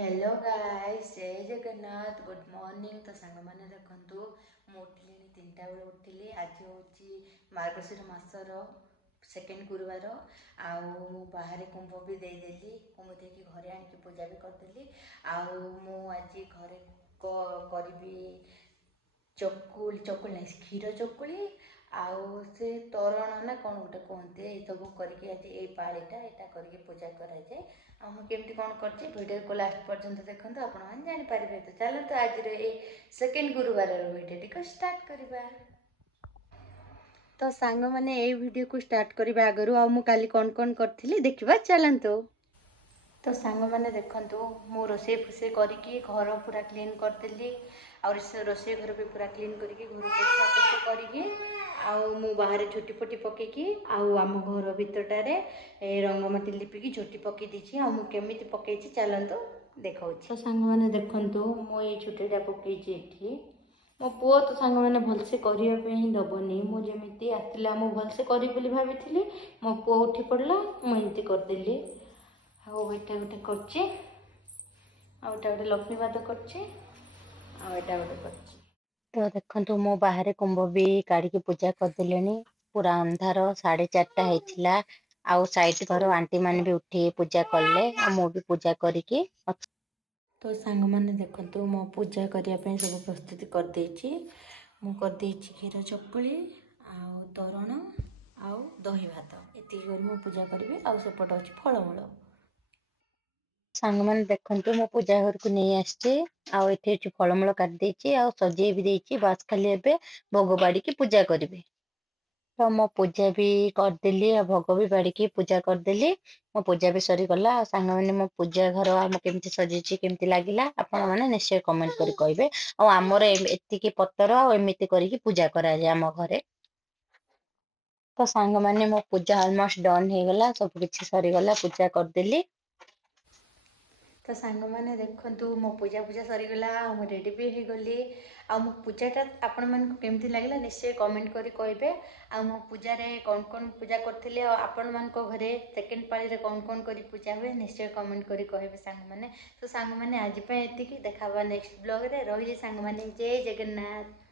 Hello guys, जय Jagannath. Good morning. तो सांग मैंने देखु मु उठिली 3टा बेले उठिली। आज हूँ मार्गशीर मासर सेकेंड गुरुवार। आउ बाहर कुंभ भी देदेली। कुंभ देकी घरे आनिक पूजा भी करदेली। आज घरे करी चकुली नहीं क्षीर चकुली आउ से तोरण ना कौन गोटे कहते ये सब करके आज ये पालीटा यहाँ करके पूजा कराए। केमती कौन कर वीडियो को लास्ट पर्यंत देखो आपण मैंने जानीपारे। तो चलते आज ये सेकेंड गुरुवार वीडियो टी स्टार्ट करवा। तो सांग मैंने ये वीडियो को स्टार्ट करने आगु काली कौन कौन करी देखा चलतु। तो सांग मैंने देखु मु रोसे फुसे करके घर पूरा क्लीन करदेली। रोसे घर भी पूरा क्लीन करके घर पोछा पोछ करके मु बाहर झोटी फोटी पकईकी आम घर भितरटारे रंगमाटी लिपिकी झोटी पकई देछि। मुझे पकई चलतु देखा। तो सांग मैंने देखु मु ये झोटीटा पकईछि एठी। मो पुओ तो सांग मैंने भलसे करने ही दबनी। मुझे आसला मु भलसे करी भाभी मो पुओ उठी पड़ला मुझे करदेली। आईटा गोटे करचे गोटे लक्ष्मीवाद करचे आईटा गोटे करचे। तो देखो मो बाहर कुंभ भी काढ़ी पूजा करदेले। पूरा अंधार 4:30 होता। आउ साइड घर आंटी मैंने भी उठी पूजा कले मु भी पूजा करके। तो सांग मैंने देखो मो पूजा करने सब प्रस्तुति करदे। मु करदे क्षीर चकुली आउ तोरण आउ दही भात एति मु पूजा करी। आउ सेपट अच्छी फलमूल सांग मैंने देखो मो पूजा घर को नहीं आसचे फलमूल काटी सजे भी देछि। बस खाली एबे भोग बाड़ी की पूजा करी। तो मो पूजा भी करदेली भोग भी बाड़ी की पूजा करदेली। मो पूजा भी सरीगला। सांग मैंने मो पूजा घर आम केमती सजेछि केमती लगिला आपण मैंने निश्चय कमेंट करी कहिबे। आमर एतिकी पत्तर एमती करके पूजा करा जाए आम घरे। तो सांग मैंने मो पूजा ऑलमोस्ट डन हो गला। सब किछि सरीगला पूजा करदेली। तो सांग मैंने देखु मो पूजा पूजा सरीगला मु रेडी भी हो गली। मो पूजाटा आपण मानक केमती लगिला निश्चय कमेंट करी कहिबे। मो पूजा रे कौन कौन पूजा करथिले आपण मानक घरे सेकेंड पाली रे कौन कौन करी पूजा हुए निश्चय कमेंट करी कहिबे सांग मैंने। तो सांग मैंने आज पे एतिकी देखाबा नेक्स्ट ब्लॉग रे। रही सांग मैंने जय जगन्नाथ।